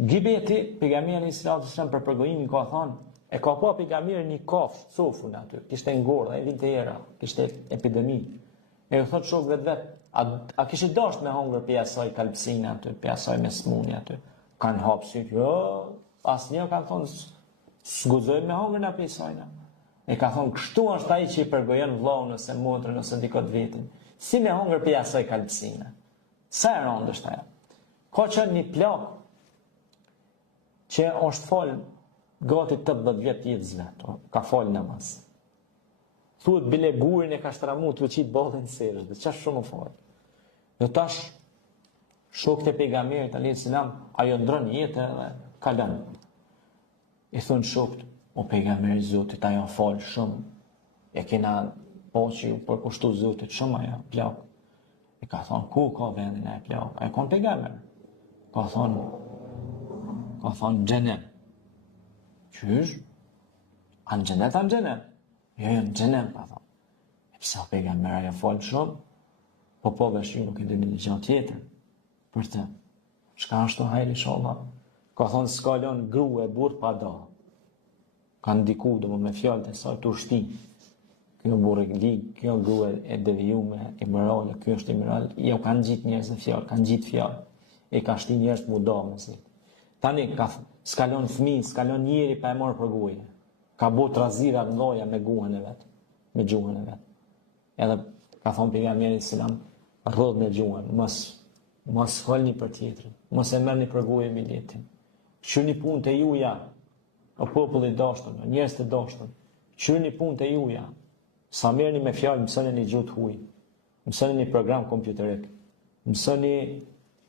Gjibeti, pejgamberi sallallahu alajhi wasallam për përgojimin ka thënë, e ka pa pejgamberi një kafshë, sofrën aty, kishte ngordh, ai vinte era, kishte epidemi. E u thot shok vet, a kishte dashur me hongër për asaj kalpsinë aty, për asaj me smuni aty. Kanë hapur, jo, asnjë kanë thonë s'guzoj me hongër na për asaj. E ka thonë kështu është ai që i përgojon vllahun ose motrën ose dikot vetin. Si me hongër për asaj kalpsinë. Sa e rëndë është ajo. Ka qenë një plak që është falë gati 18 vjetë jetëzve, ka falë namaz. Thuhet bile gurin e ka shtramu të vëqit ballin serës, dhe qash shumë falë. Dhe tash, shokët e pejgamberit alayhis salam, ajo ndron jetë dhe kalon. I thonë shokët, o pejgamberi Zotit, ajo falë shumë, e kena po që ju përkushtu Zotit shumë ajo plak. I ka thonë, ku ka vendin e plak? A e konë pejgamber? Ka thonë xhenem. Qysh? Anë xhenet, anë xhenem? Jo, në xhenem, ka thonë. E pësa pejgamber ajo falë shumë? Po vesh ju nuk e dini një gjatë tjetër. Për të. Çka është të hajri inshallah? Ka thonë s'kalon grua e burr pa da. Ka ndiku do me fjalët e saj të ushti. Kjo burrë lig, kjo grua e devijume, imorale, kjo është imoral. Jo kanë gjitë njerëz në fjalë, kanë gjitë fjalë. E ka shti njerëz mu da mësi. Tani s'kalon fëmijë, s'kalon njeri pa e marrë për gojë. Ka bot razira mloja me gjuhën e vet, me gjuhën e vet. Edhe ka thonë pejgamberi selam, rrodh me gjuhën, mos folni për tjetrin, mos e merrni për gojë miletin. Qyni punë të juja, o popull i dashur, njerëz të dashur. Qyni punë të juja. Sa merrni me fjalë, mësoni një gjuhë huaj. Mësoni një program kompjuterik. Mësoni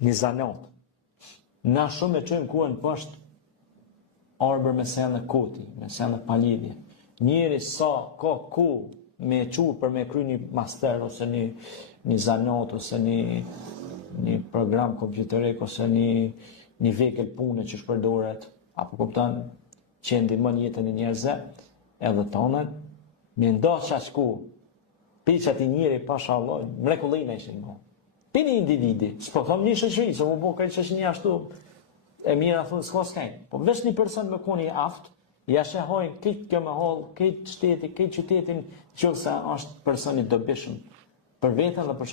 një zanat. Na shumë e qëmë kuën poshtë arbër me sene koti, me sene palidhje. Njeri sa ka ku me qurë për me kry një master, ose një zanat, ose një program kompjuterik, ose një vekël pune që shpërdoret, apo kuptan që ndihmon jetën e njerëzve, edhe tonët, me nda qashku, piqat i njeri pasha Allah, mrekullime ishin mo. Pini individi, s'po thom një shëshri, se mu bo kaj që është një ashtu, e mira thunë s'ka s'kajnë. Po vesh një person me koni aftë, ja shehojnë këtë kjo me holë, këtë shteti, këtë qytetin, që se është personit dobishëm, për vetën dhe për